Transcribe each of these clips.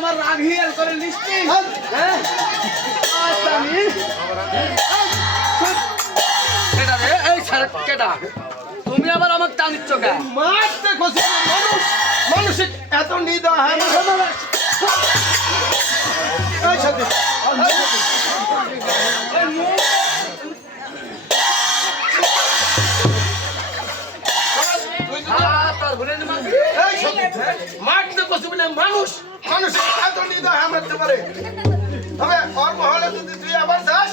আমার রাগ হিয়াল করে লিস্টি হ্যাঁ আচ্ছা আমি কেডা রে এই স্যার কেডা তুমি আবার আমাকে টানিচ্ছ কেন মারতে কইছি মানুষ এত নিদা হয় এই সাথে মারতে কইছি বলে মানুষ এত নিদা হয় মারতে পারে তবে ওর মহলে যদি তুই আবার যাস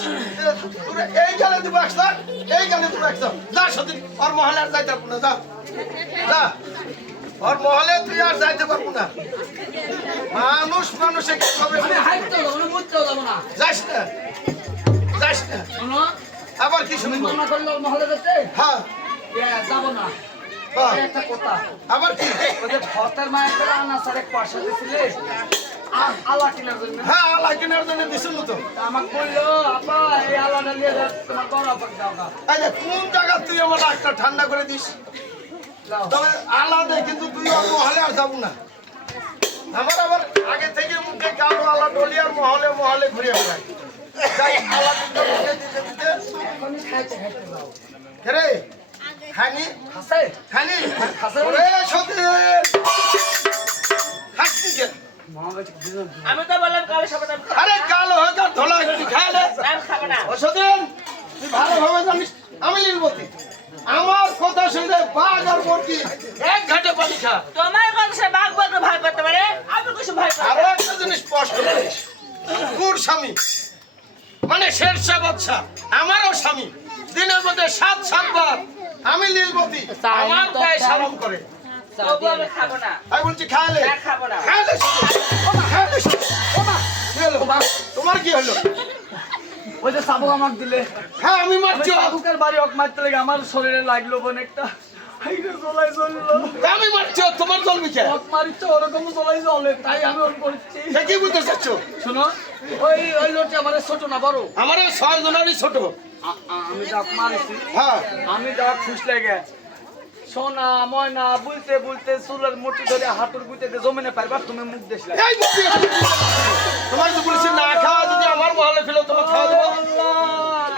তোরা এই গালে দিব একশো এই গালে দিব একশো যা সত্যি ওর মহলে আর যাইতে পারবো না যা যা ওর মহলে তুই আর যাইতে পারবো না মানুষে কি হবে আমি হাইতে যাব না মুততে যাব না যাস না শোনো আবার কি শুনবো মানা করলো মহলে যেতে হ্যাঁ যাব না বাহ। একটা কথা আবার কি ওই যে ভর্তার মায়ের করে আনা স্যার পয়সা দিছিলে আলা কিনার জন্য হ্যাঁ আল্লাহ কেনার জন্য দিছিল তো আমাকে বললো আপা এই আলাদা নিয়ে যা তোমার বড় আপাকে দাও না এই যে কোন জায়গা তুই আমার একটা ঠান্ডা করে দিস দাও তবে আলাদা কিন্তু তুই ওর মহলে আর যাবো না আমার আবার আগে থেকে মুখে কালো আলা ডলি আর মহলে ঘুরে বেড়াই যাই আলা কিন্তু মুখে দিতে আমি খাইতে দাও রে খানি হাসে খানি হাসে ওরে সত্যি হাসি কে মহাবেশ বুঝলাম আমি তো বললাম কালো সাবান আরে কালো হোক আর ধলা হোক তুই খাই লে আমি খাবো না ও সতীন তুই ভালোভাবে জানিস আমি লিলবতি আমার কথা শুনে বাঘ আর মুরগি এক ঘাটে পানি খা তোমার কথা সে বাঘ বলতে ভয় করতে পারে আমি কিছু ভয় করি আর না। একটা জিনিস স্পষ্ট করিস তোর স্বামী মানে শেরশাহ বাদশা আমারও স্বামী দিনের মধ্যে 7 বার আমি লিলবতি আমার গায়ে সালাম করে তবু আমি খাবো না আমি বলছি খাইলে না, খাবো না। খাইলে তোমার কি হলো ওই যে সাবু আমাকে দিলে হ্যাঁ আমি আমি মারছি সাবুকের বাড়ি অক মারতে লেগে আমার শরীরে লাগলো অনেকটা হাইরে জলাই জ্বললো আমি মারছি তোমার জন্মি কে অক মারিচ্ছে ওরকম জলাই জ্বলে তাই আমি ওর করছি কি বুঝতে চাচ্ছ শোনো ওই লোকটি আমার ছোট না বড় আমার 6 জনেরই ছোট আমি যা মারিছি হ্যাঁ আমি যা খুশ লেগে সোনা ময়না বলতে চুলের মুঠি ধরে হাঁটুর গুঁতে জমিনে পারবা তুমি মুখ দেখলে এই বুঝি তোমার তো বলছি না খাওয়া যদি আমার মহলে ফেলো তোমার খাওয়া দেবো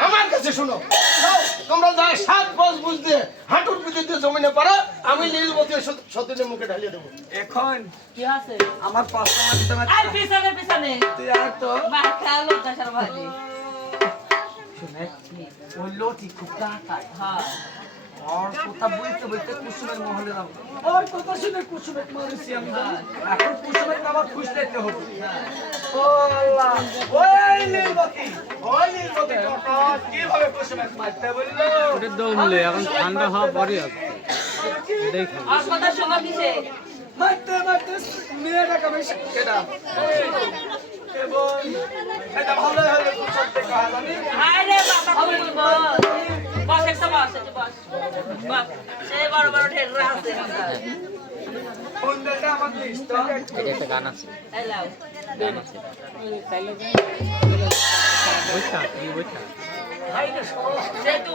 আমার কাছে শুনো যাও, তোমরা যা 7 বস বুঝতে হাঁটুর পিঠে জমিনে পারো আমি নীলবতী সতীনের মুখে ঢালিয়ে দেবো এখন কি আছে আমার 5 টাকা দিতে পারছি আর না। পিছনে তুই আর তো মা খেলো তাছাড়া ভাজি শুনে ওই লোটি খুব কাটায় হ্যাঁ আর কথা বলতে কুসুমের মহলে যাবো আর কথা শুনে কুসুমের মারিছি আমি জানি। এখন কুসুমের আমার খুশ দেখতে হবে ও আল্লাহ ওই নীলবতী কিভাবে কুসুমের মারতে বললো ওটা দমলে এখন ঠান্ডা হওয়া পরে আছে দেখো আর কথা শোনা দিছে মারতে মেয়েটাকে আমি কেডা এবং এটা ভালো হলো কুসুম থেকে জানি আরে বাবা কই বস একটা বস সেই বড় ঢের আছে বন্ধুটা আমার লিস্ট এটা একটা গান আছে হ্যালো গান আছে ওইটা কি ওইটা সেই তো